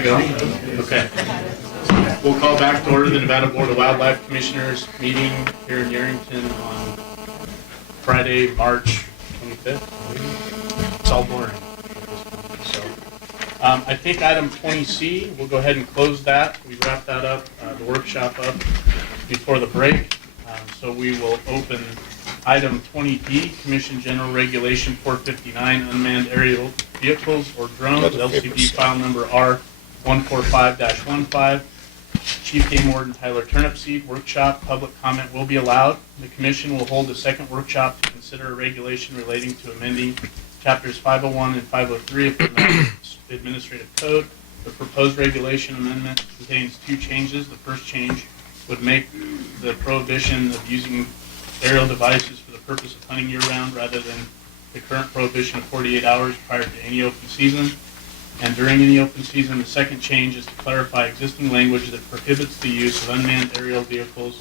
I go? Okay. We'll call back to order the Nevada Board of Wildlife Commissioners meeting here in Yerington on Friday, March 25th. It's all boring at this point. So, I think item 20C, we'll go ahead and close that. We wrapped that up, the workshop up before the break. So we will open item 20D, Commission General Regulation 459, Unmanned Aerial Vehicles or Drones, LCD file number R145-15. Chief Game Warden Tyler Turnipseed, workshop, public comment will be allowed. The Commission will hold a second workshop to consider a regulation relating to amending Chapters 501 and 503 of the Nevada Administrative Code. The proposed regulation amendment contains two changes. The first change would make the prohibition of using aerial devices for the purpose of hunting year-round rather than the current prohibition of 48 hours prior to any open season. And during any open season, the second change is to clarify existing language that prohibits the use of unmanned aerial vehicles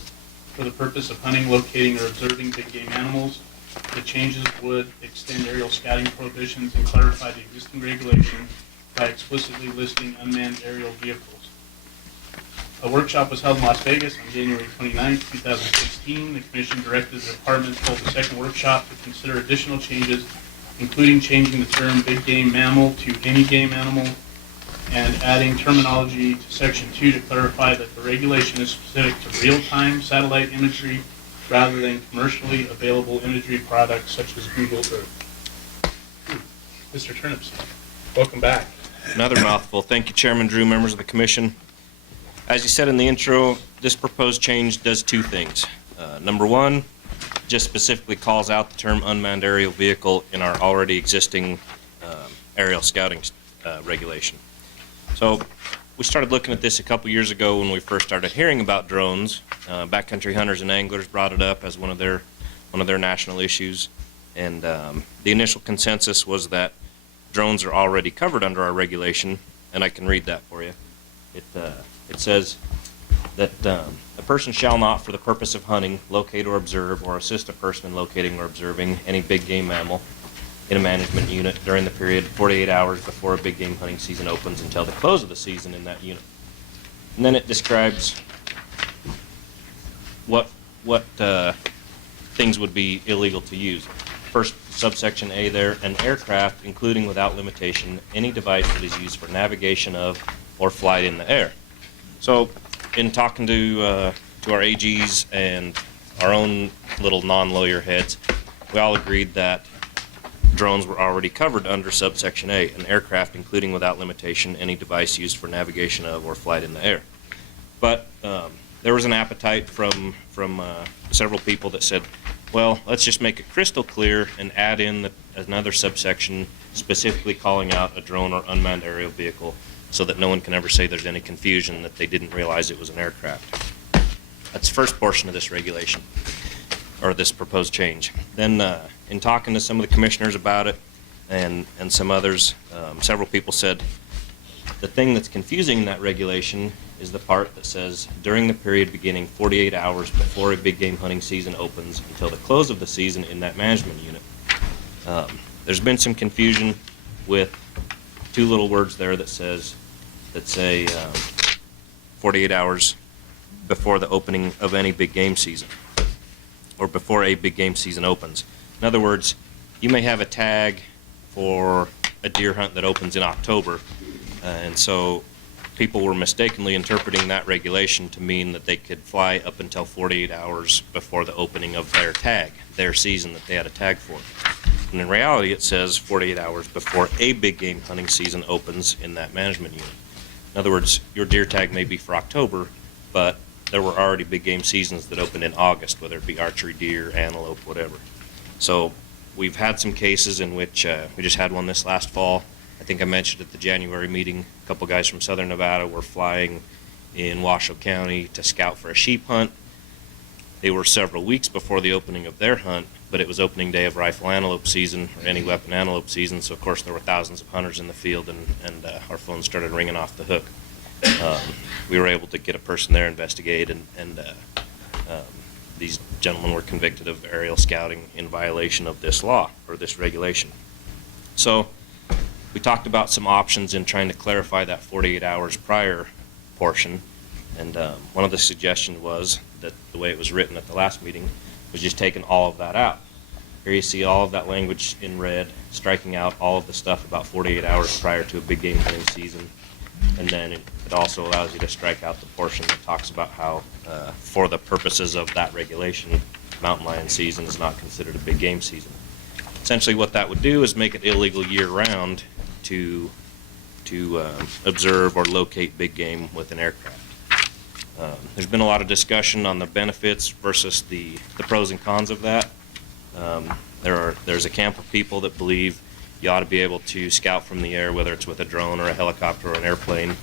for the purpose of hunting, locating, or observing big game animals. The changes would extend aerial scouting prohibitions and clarify the existing regulation by explicitly listing unmanned aerial vehicles. A workshop was held in Las Vegas on January 29, 2016. The Commission directed the Department to hold a second workshop to consider additional changes, including changing the term big game mammal to any game animal and adding terminology to Section 2 to clarify that the regulation is specific to real-time satellite imagery rather than commercially available imagery products such as Google Earth. Mr. Turnipseed, welcome back. Another mouthful. Thank you, Chairman Drew, members of the Commission. As you said in the intro, this proposed change does two things. Number one, just specifically calls out the term unmanned aerial vehicle in our already existing aerial scouting regulation. So we started looking at this a couple years ago when we first started hearing about drones. Backcountry hunters and anglers brought it up as one of their national issues, and the initial consensus was that drones are already covered under our regulation, and I can read that for you. It says that a person shall not, for the purpose of hunting, locate or observe or assist a person in locating or observing any big game mammal in a management unit during the period 48 hours before a big game hunting season opens until the close of the season in that unit. And then it describes what things would be illegal to use. First, subsection A there, an aircraft, including without limitation, any device that is used for navigation of or flight in the air. So, in talking to our AGs and our own little non-lawyer heads, we all agreed that drones were already covered under subsection A, an aircraft, including without limitation, any device used for navigation of or flight in the air. But there was an appetite from several people that said, well, let's just make it crystal clear and add in another subsection specifically calling out a drone or unmanned aerial vehicle so that no one can ever say there's any confusion that they didn't realize it was an aircraft. That's the first portion of this regulation, or this proposed change. Then in talking to some of the commissioners about it and some others, several people said the thing that's confusing in that regulation is the part that says during the period beginning 48 hours before a big game hunting season opens until the close of the season in that management unit. There's been some confusion with two little words there that say 48 hours before the opening of any big game season, or before a big game season opens. In other words, you may have a tag for a deer hunt that opens in October, and so people were mistakenly interpreting that regulation to mean that they could fly up until 48 hours before the opening of their tag, their season that they had a tag for. And in reality, it says 48 hours before a big game hunting season opens in that management unit. In other words, your deer tag may be for October, but there were already big game seasons that opened in August, whether it be archery, deer, antelope, whatever. So we've had some cases in which we just had one this last fall. I think I mentioned at the January meeting, a couple guys from Southern Nevada were flying in Washoe County to scout for a sheep hunt. They were several weeks before the opening of their hunt, but it was opening day of rifle antelope season, or any weapon antelope season, so of course there were thousands of hunters in the field, and our phones started ringing off the hook. We were able to get a person there, investigate, and these gentlemen were convicted of aerial scouting in violation of this law, or this regulation. So We talked about some options in trying to clarify that 48 hours prior portion, and one of the suggestions was that the way it was written at the last meeting was just taking all of that out. Here you see all of that language in red, striking out all of the stuff about 48 hours prior to a big game hunting season, and then it also allows you to strike out the portion that talks about how, for the purposes of that regulation, mountain lion season is not considered a big game season. Essentially what that would do is make it illegal year-round to observe or locate big game with an aircraft. There's been a lot of discussion on the benefits versus the pros and cons of that. There's a camp of people that believe you ought to be able to scout from the air, whether it's with a drone or a helicopter or an airplane,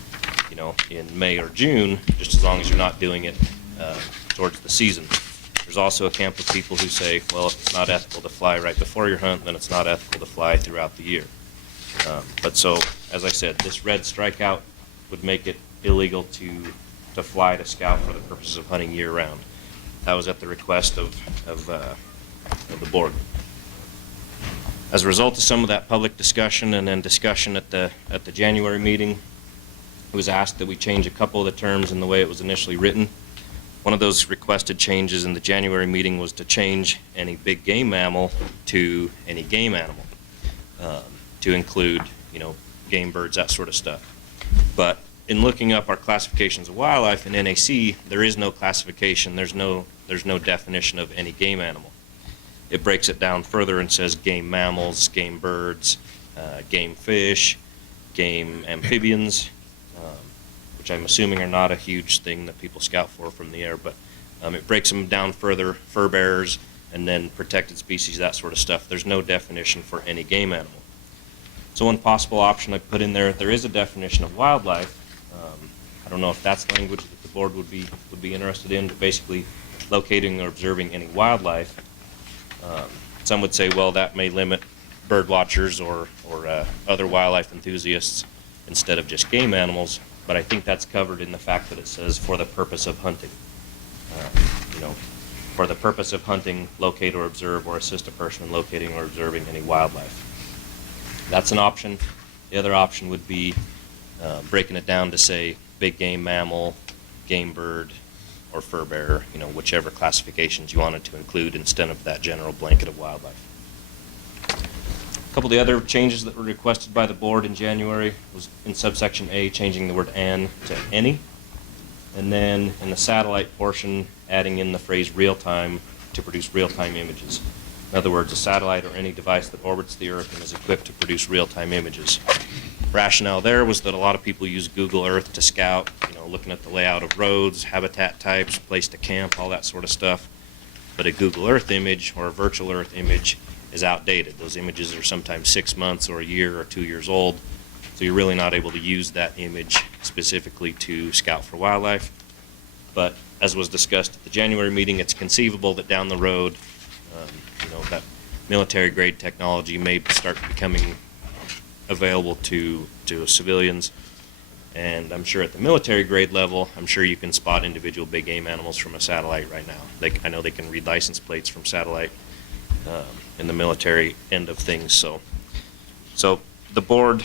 in May or June, just as long as you're not doing it towards the season. There's also a camp of people who say, well, if it's not ethical to fly right before your hunt, then it's not ethical to fly throughout the year. But so, as I said, this red strikeout would make it illegal to fly to scout for the purposes of hunting year-round. That was at the request of the board. As a result of some of that public discussion and then discussion at the January meeting, it was asked that we change a couple of the terms in the way it was initially written. One of those requested changes in the January meeting was to change any big game mammal to any game animal, to include, game birds, that sort of stuff. But in looking up our classifications of wildlife in NAC, there is no classification, there's no definition of any game animal. It breaks it down further and says game mammals, game birds, game fish, game amphibians, which I'm assuming are not a huge thing that people scout for from the air, but it breaks them down further, fur bearers, and then protected species, that sort of stuff. There's no definition for any game animal. So one possible option I put in there is a definition of wildlife. I don't know if that's language that the board would be interested in, but basically locating or observing any wildlife. Some would say, well, that may limit bird watchers or other wildlife enthusiasts instead of just game animals, but I think that's covered in the fact that it says for the purpose of hunting. For the purpose of hunting, locate or observe or assist a person in locating or observing any wildlife. That's an option. The other option would be breaking it down to say big game mammal, game bird, or fur bearer, whichever classifications you wanted to include instead of that general blanket of wildlife. A couple of the other changes that were requested by the board in January was in subsection A, changing the word "an" to "any," and then in the satellite portion, adding in the phrase "real-time" to produce real-time images. In other words, a satellite or any device that orbits the Earth and is equipped to produce real-time images. Rationale there was that a lot of people use Google Earth to scout, looking at the layout of roads, habitat types, place to camp, all that sort of stuff. But a Google Earth image or a virtual Earth image is outdated. Those images are sometimes 6 months or a year or 2 years old, so you're really not able to use that image specifically to scout for wildlife. But as was discussed at the January meeting, it's conceivable that down the road, that military-grade technology may start becoming available to civilians. And I'm sure at the military grade level, I'm sure you can spot individual big game animals from a satellite right now. I know they can read license plates from satellite in the military end of things. So the board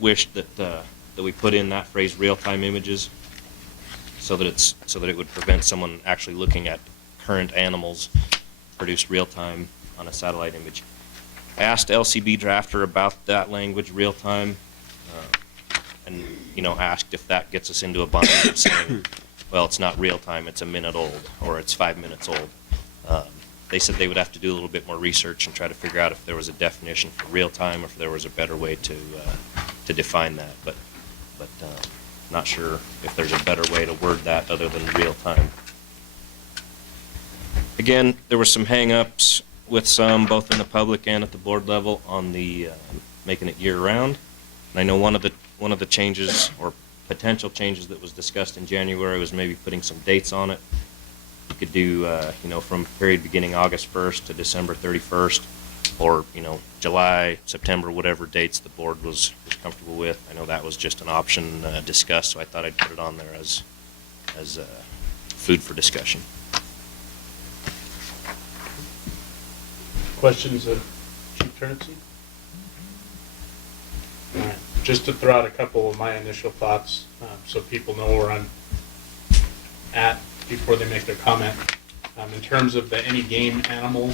wished that we put in that phrase "real-time images," so that it would prevent someone actually looking at current animals produced real-time on a satellite image. I asked LCB drafter about that language, real-time, and asked if that gets us into a bind of saying, well, it's not real-time, it's a minute old, or it's 5 minutes old. They said they would have to do a little bit more research and try to figure out if there was a definition for real-time or if there was a better way to define that. But not sure if there's a better way to word that other than real-time. Again, there were some hang-ups with some, both in the public and at the board level, on the making it year-round. And I know one of the changes or potential changes that was discussed in January was maybe putting some dates on it. You could do, from period beginning August 1st to December 31st, or July, September, whatever dates the board was comfortable with. I know that was just an option discussed, so I thought I'd put it on there as food for discussion. Questions of Chief Turnipseed? just to throw out a couple of my initial thoughts, so people know where I'm at before they make their comment. In terms of the any game animal,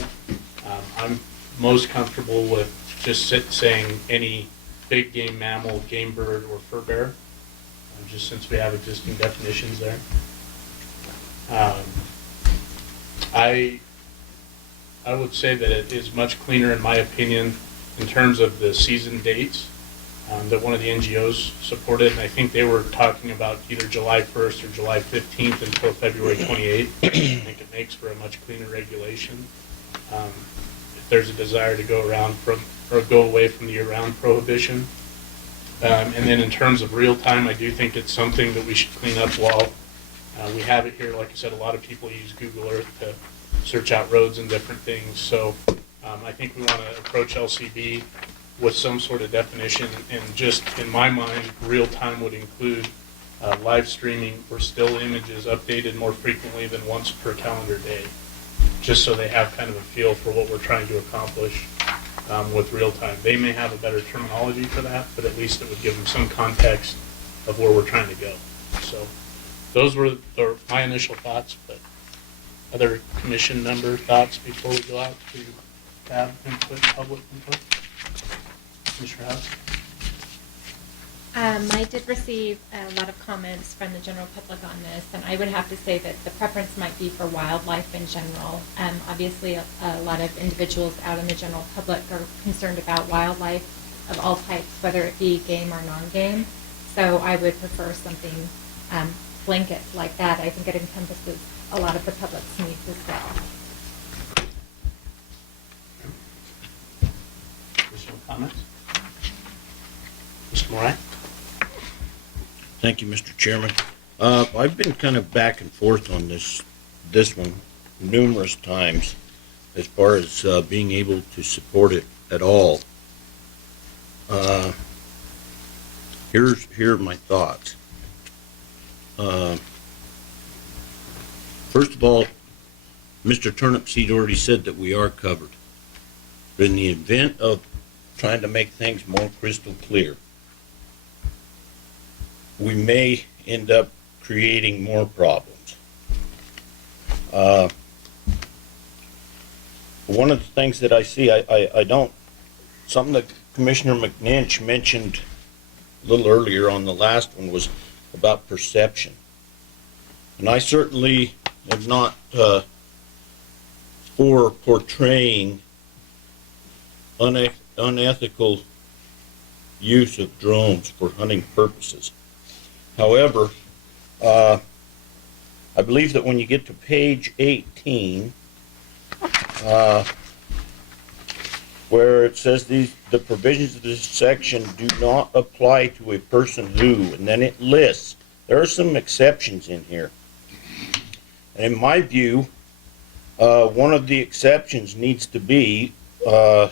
I'm most comfortable with just saying any big game mammal, game bird, or fur bear, just since we have existing definitions there. I would say that it is much cleaner, in my opinion, in terms of the season dates that one of the NGOs supported, and I think they were talking about either July 1st or July 15th until February 28th. I think it makes for a much cleaner regulation. If there's a desire to go around go away from the year-round prohibition. And then in terms of real time, I do think it's something that we should clean up while we have it here. Like I said, a lot of people use Google Earth to search out roads and different things. So I think we want to approach LCB with some sort of definition, and just in my mind, real time would include live streaming or still images updated more frequently than once per calendar day, just so they have kind of a feel for what we're trying to accomplish with real time. They may have a better terminology for that, but at least it would give them some context of where we're trying to go. So those were my initial thoughts, but other commission member thoughts before we go out to have input, public input? Commissioner House? I did receive a lot of comments from the general public on this, and I would have to say that the preference might be for wildlife in general. Obviously, a lot of individuals out in the general public are concerned about wildlife of all types, whether it be game or non-game. So I would prefer something blanket like that. I think it encompasses a lot of the public's needs as well. Additional comments? Mr. Moran? Thank you, Mr. Chairman. I've been kind of back and forth on this one numerous times as far as being able to support it at all. Here are my thoughts. First of all, Mr. Turnipseed already said that we are covered. But in the event of trying to make things more crystal clear, we may end up creating more problems. One of the things that I see, I don't, something that Commissioner McNinch mentioned a little earlier on the last one was about perception. And I certainly am not for portraying unethical use of drones for hunting purposes. However, I believe that when you get to page 18, where it says the provisions of this section do not apply to a person who, and then it lists, there are some exceptions in here. And in my view, one of the exceptions needs to be that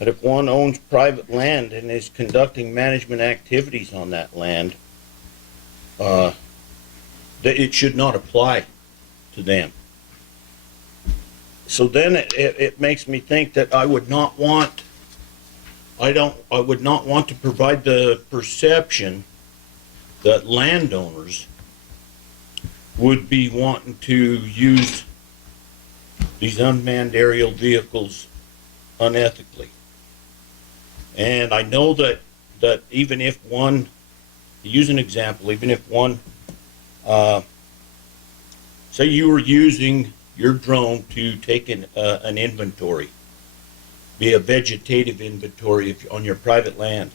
if one owns private land and is conducting management activities on that land, that it should not apply to them. So then it makes me think that I would not want to provide the perception that landowners would be wanting to use these unmanned aerial vehicles unethically. And I know that even if one, to use an example, even if one, say you were using your drone to take an inventory, be a vegetative inventory on your private land,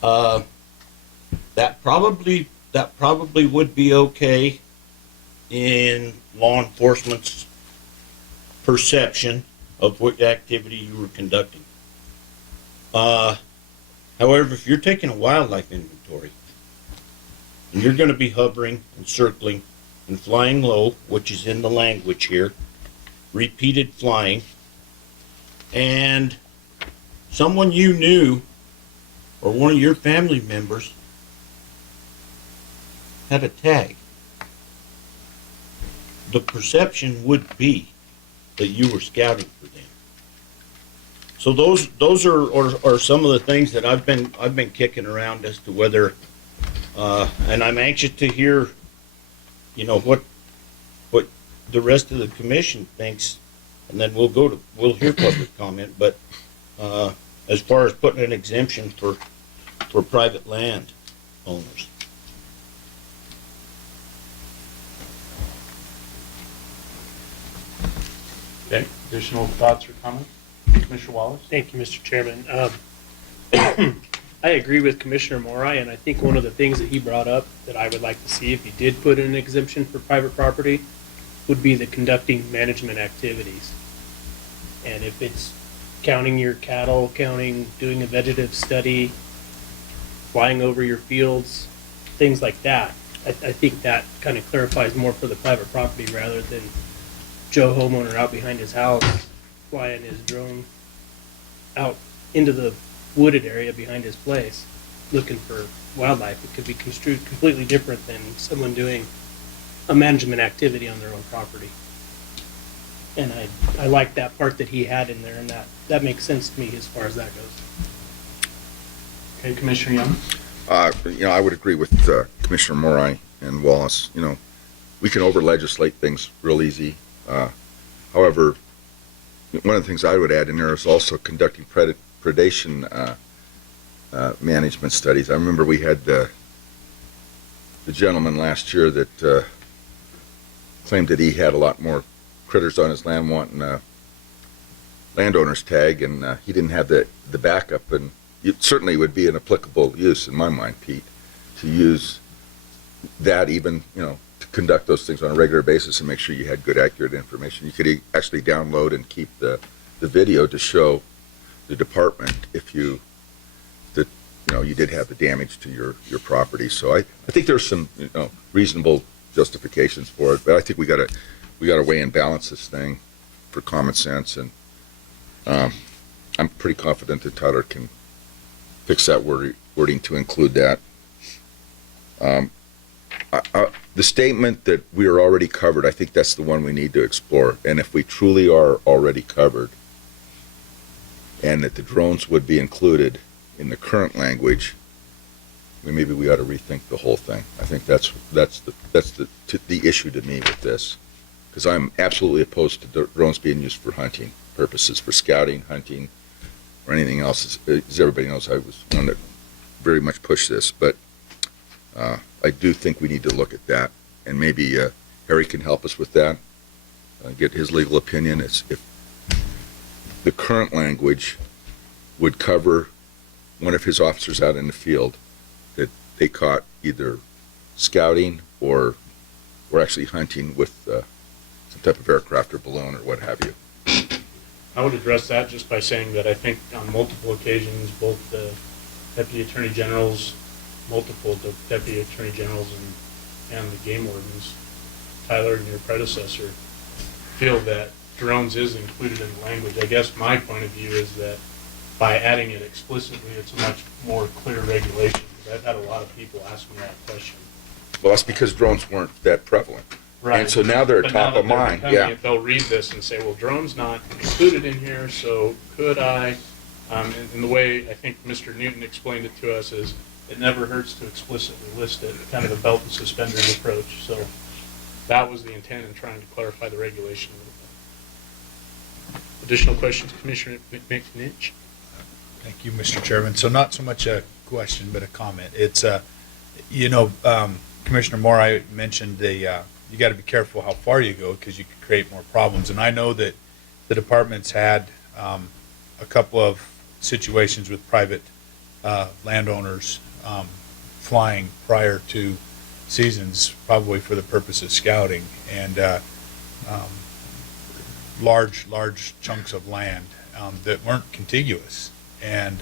that probably would be okay in law enforcement's perception of what activity you were conducting. However, if you're taking a wildlife inventory, and you're going to be hovering and circling and flying low, which is in the language here, repeated flying, and someone you knew or one of your family members had a tag, the perception would be that you were scouting for them. So those are some of the things that I've been kicking around as to whether, and I'm anxious to hear, what the rest of the commission thinks, and then we'll hear public comment. But as far as putting an exemption for private land owners. Okay, additional thoughts or comments? Commissioner Wallace? Thank you, Mr. Chairman. I agree with Commissioner Morai, and I think one of the things that he brought up that I would like to see if he did put an exemption for private property would be the conducting management activities. And if it's counting your cattle, doing a vegetative study, flying over your fields, things like that, I think that kind of clarifies more for the private property rather than Joe homeowner out behind his house flying his drone out into the wooded area behind his place looking for wildlife. It could be construed completely different than someone doing a management activity on their own property. And I like that part that he had in there, and that makes sense to me as far as that goes. Okay, Commissioner Young? I would agree with Commissioner Morai and Wallace. We can over-legislate things real easy. However, one of the things I would add in there is also conducting predation management studies. I remember we had the gentleman last year that claimed that he had a lot more critters on his land wanting a landowner's tag, and he didn't have the backup. And it certainly would be an applicable use in my mind, Pete, to use that even, to conduct those things on a regular basis and make sure you had good, accurate information. You could actually download and keep the video to show the department if you did have the damage to your property. So I think there's some reasonable justifications for it, but I think we got to weigh and balance this thing for common sense, and I'm pretty confident that Tyler can fix that wording to include that. The statement that we are already covered, I think that's the one we need to explore. And if we truly are already covered, and that the drones would be included in the current language, maybe we ought to rethink the whole thing. I think that's the issue to me with this, because I'm absolutely opposed to drones being used for hunting purposes, for scouting, hunting, or anything else. As everybody knows, I was one that very much pushed this, but I do think we need to look at that, and maybe Harry can help us with that, get his legal opinion. It's if the current language would cover one of his officers out in the field that they caught either scouting or actually hunting with some type of aircraft or balloon or what have you. I would address that just by saying that I think on multiple occasions, both the Deputy Attorney Generals, multiple Deputy Attorney Generals and the game wardens, Tyler and your predecessor, feel that drones is included in the language. I guess my point of view is that by adding it explicitly, it's a much more clear regulation. I've had a lot of people ask me that question. Well, that's because drones weren't that prevalent. Right. And so now they're But top now of that they're mind. becoming Yeah. it, they'll read this and say, well, drone's not included in here, so could I? And the way I think Mr. Newton explained it to us is it never hurts to explicitly list it, kind of a belt and suspenders approach. So that was the intent in trying to clarify the regulation a little bit. Additional questions, Commissioner McNitch? Thank you, Mr. Chairman. So not so much a question, but a comment. It's, Commissioner Moore, mentioned you got to be careful how far you go because you could create more problems. And I know that the department's had a couple of situations with private landowners flying prior to seasons, probably for the purpose of scouting, and large chunks of land that weren't contiguous. And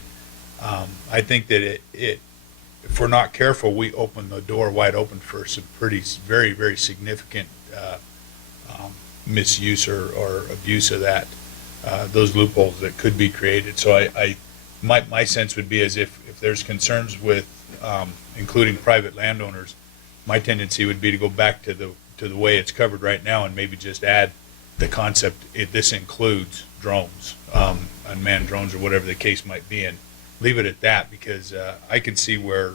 I think that if we're not careful, we open the door wide open for some very, very significant misuse or abuse of those loopholes that could be created. So my sense would be as if there's concerns with including private landowners, my tendency would be to go back to the way it's covered right now and maybe just add the concept, this includes drones, unmanned drones or whatever the case might be, and leave it at that, because I can see where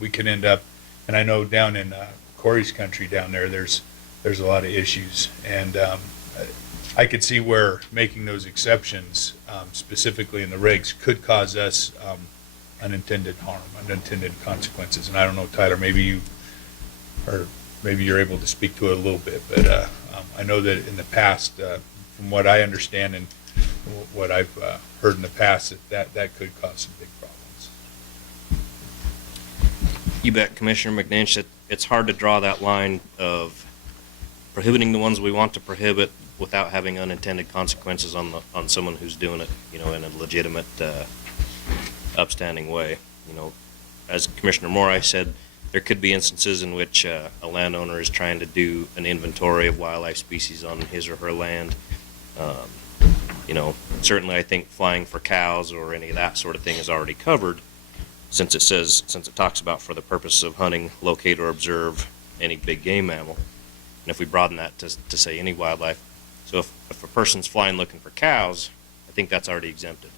we could end up, and I know down in Corey's country down there, there's a lot of issues, and I could see where making those exceptions, specifically in the regs, could cause us unintended harm, unintended consequences. And I don't know, Tyler, maybe you're able to speak to it a little bit, but I know that in the past, from what I understand and what I've heard in the past, that could cause some big problems. You bet, Commissioner McNinch, that it's hard to draw that line of prohibiting the ones we want to prohibit without having unintended consequences on someone who's doing it, in a legitimate, upstanding way. As Commissioner Moore said, there could be instances in which a landowner is trying to do an inventory of wildlife species on his or her land. Certainly I think flying for cows or any of that sort of thing is already covered, since it talks about for the purpose of hunting, locate, or observe any big game mammal. And if we broaden that to say any wildlife, so if a person's flying looking for cows, I think that's already exempted.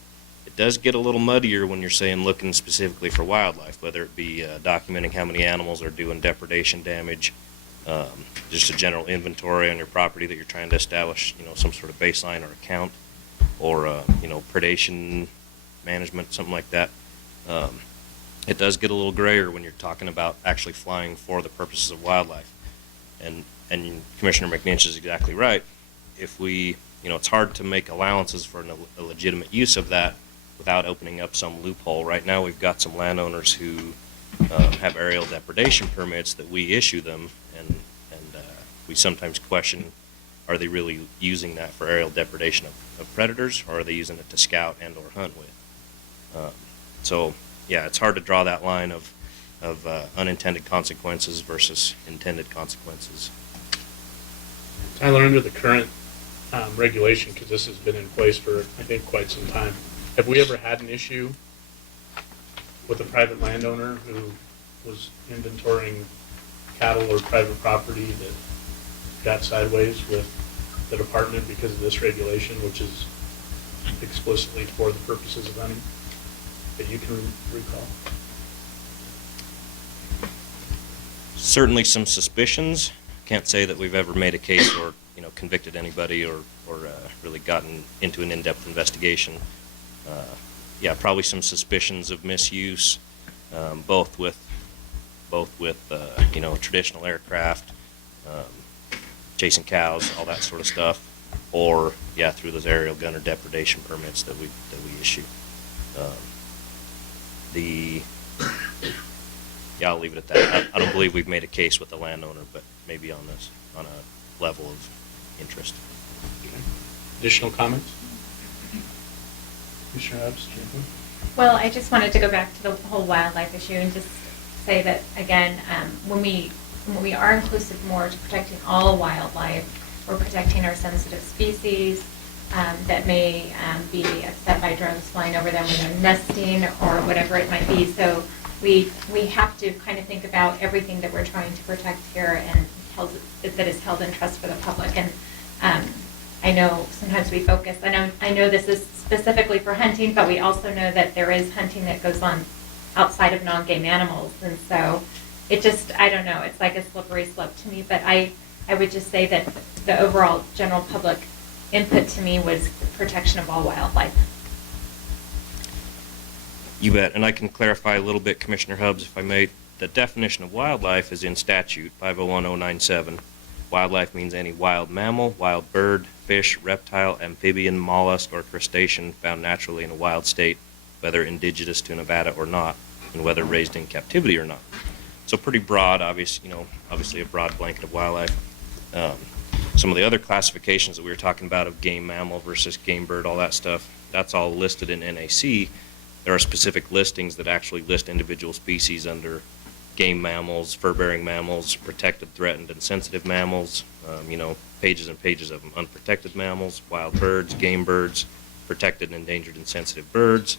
It does get a little muddier when you're saying looking specifically for wildlife, whether it be documenting how many animals are doing depredation damage, just a general inventory on your property that you're trying to establish, some sort of baseline or account, or predation management, something like that. It does get a little grayer when you're talking about actually flying for the purposes of wildlife. And Commissioner McNinch is exactly right. If we, it's hard to make allowances for a legitimate use of that without opening up some loophole. Right now we've got some landowners who have aerial depredation permits that we issue them, and we sometimes question, are they really using that for aerial depredation of predators, or are they using it to scout and or hunt with? So yeah, it's hard to draw that line of unintended consequences versus intended consequences. Tyler, under the current regulation, because this has been in place for, I think, quite some time, have we ever had an issue with a private landowner who was inventorying cattle or private property that got sideways with the department because of this regulation, which is explicitly for the purposes of hunting, that you can recall? Certainly some suspicions. Can't say that we've ever made a case or convicted anybody or really gotten into an in-depth investigation. Yeah, probably some suspicions of misuse, both with traditional aircraft, chasing cows, all that sort of stuff, or through those aerial gun or depredation permits that we issue. I'll leave it at that. I don't believe we've made a case with the landowner, but maybe on a level of interest. Okay. Additional comments? Commissioner Hubbs? Well, I just wanted to go back to the whole wildlife issue and just say that, again, when we are inclusive more to protecting all wildlife, we're protecting our sensitive species that may be upset by drones flying over them when they're nesting or whatever it might be. So we have to kind of think about everything that we're trying to protect here and that is held in trust for the public. And I know sometimes we focus, I know this is specifically for hunting, but we also know that there is hunting that goes on outside of non-game animals. And so it just, I don't know, it's like a slippery slope to me. But I would just say that the overall general public input to me was the protection of all wildlife. You bet. And I can clarify a little bit, Commissioner Hubbs, if I may. The definition of wildlife is in statute 501097. Wildlife means any wild mammal, wild bird, fish, reptile, amphibian, mollusk, or crustacean found naturally in a wild state, whether indigenous to Nevada or not, and whether raised in captivity or not. So pretty broad, obviously a broad blanket of wildlife. Some of the other classifications that we were talking about of game mammal versus game bird, all that stuff, that's all listed in NAC. There are specific listings that actually list individual species under game mammals, fur-bearing mammals, protected, threatened, and sensitive mammals, pages and pages of them, unprotected mammals, wild birds, game birds, protected and endangered and sensitive birds,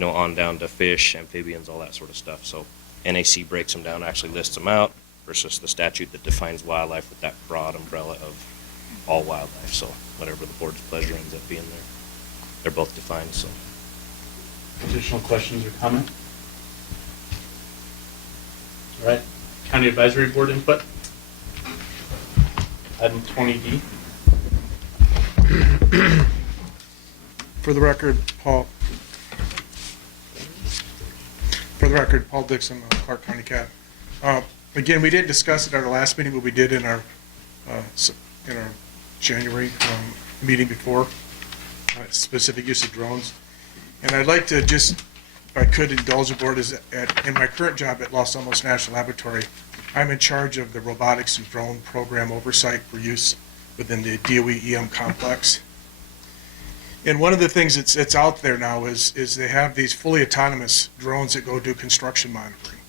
on down to fish, amphibians, all that sort of stuff. So NAC breaks them down, actually lists them out, versus the statute that defines wildlife with that broad umbrella of all wildlife. So whatever the board's pleasure ends up being there, they're both defined. So Additional questions or comment? All right, County Advisory Board input. Item 20D. For the record, Paul Dixon, Clark County CAT. Again, we didn't discuss it at our last meeting, but we did in our January meeting before, specific use of drones. And I'd like to just, if I could indulge the board, in my current job at Los Alamos National Laboratory, I'm in charge of the robotics and drone program oversight for use within the DOE-EM complex. And one of the things that's out there now is they have these fully autonomous drones that go do construction monitoring.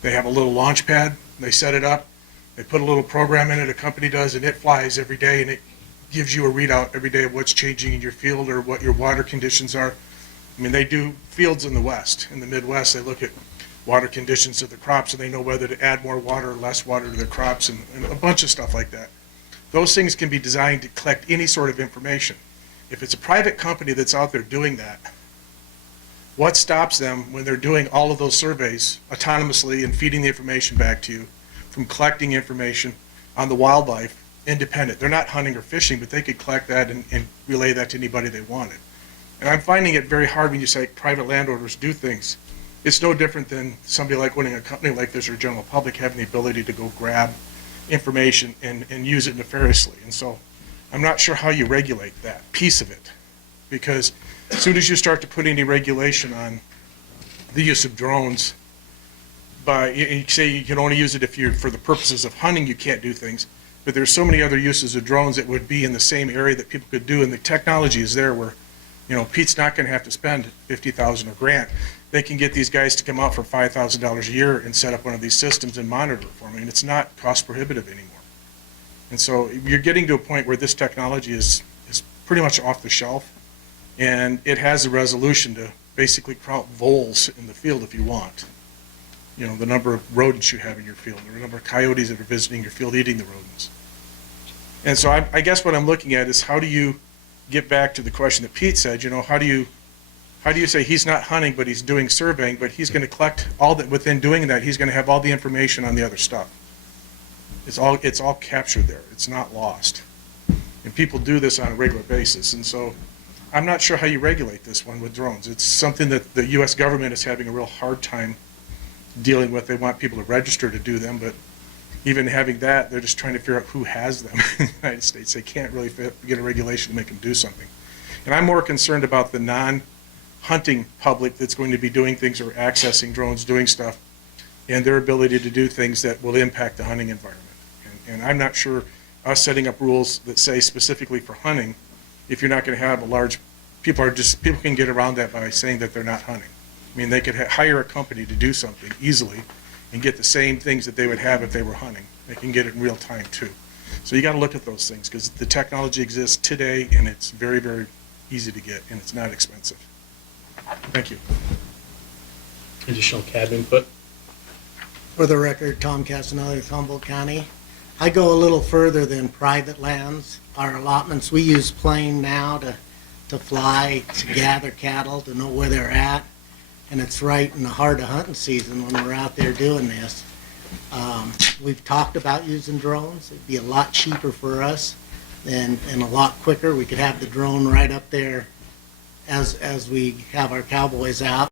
They have a little launch pad, they set it up, they put a little program in it, a company does, and it flies every day, and it gives you a readout every day of what's changing in your field or what your water conditions are. I mean, they do fields in the West. In the Midwest, they look at water conditions of the crops, and they know whether to add more water or less water to the crops, and a bunch of stuff like that. Those things can be designed to collect any sort of information. If it's a private company that's out there doing that, what stops them when they're doing all of those surveys autonomously and feeding the information back to you from collecting information on the wildlife independent? They're not hunting or fishing, but they could collect that and relay that to anybody they wanted. And I'm finding it very hard when you say private landowners do things. It's no different than somebody like running a company like this or general public having the ability to go grab information and use it nefariously. And so I'm not sure how you regulate that piece of it, because as soon as you start to put any regulation on the use of drones, you say you can only use it if you're for the purposes of hunting, you can't do things. But there's so many other uses of drones that would be in the same area that people could do, and the technology is there where, Pete's not going to have to spend $50,000 a grant. They can get these guys to come out for $5,000 a year and set up one of these systems and monitor it for me, and it's not cost prohibitive anymore. And so you're getting to a point where this technology is pretty much off the shelf, and it has the resolution to basically count voles in the field if you want. The number of rodents you have in your field, or the number of coyotes that are visiting your field eating the rodents. And so I guess what I'm looking at is, how do you get back to the question that Pete said, how do you say he's not hunting but he's doing surveying, but he's going to collect all that, within doing that he's going to have all the information on the other stuff. It's all captured there. It's not lost. And people do this on a regular basis. And so I'm not sure how you regulate this one with drones. It's something that the U.S. government is having a real hard time dealing with. They want people to register to do them, but even having that, they're just trying to figure out who has them in the United States. They can't really get a regulation to make them do something. And I'm more concerned about the non-hunting public that's going to be doing things or accessing drones, doing stuff, and their ability to do things that will impact the hunting environment. And I'm not sure us setting up rules that say specifically for hunting, if you're not going to have a large, people can get around that by saying that they're not hunting. I mean, they could hire a company to do something easily and get the same things that they would have if they were hunting. They can get it in real time too. So you got to look at those things, because the technology exists today, and it's very, very easy to get, and it's not expensive. Thank you. Additional CAD input. For the record, Tom Casanelli with Humboldt County. I go a little further than private lands. Our allotments, we use plane now to fly, to gather cattle, to know where they're at. And it's right in the heart of hunting season when we're out there doing this. We've talked about using drones. It'd be a lot cheaper for us and a lot quicker. We could have the drone right up there as we have our cowboys out.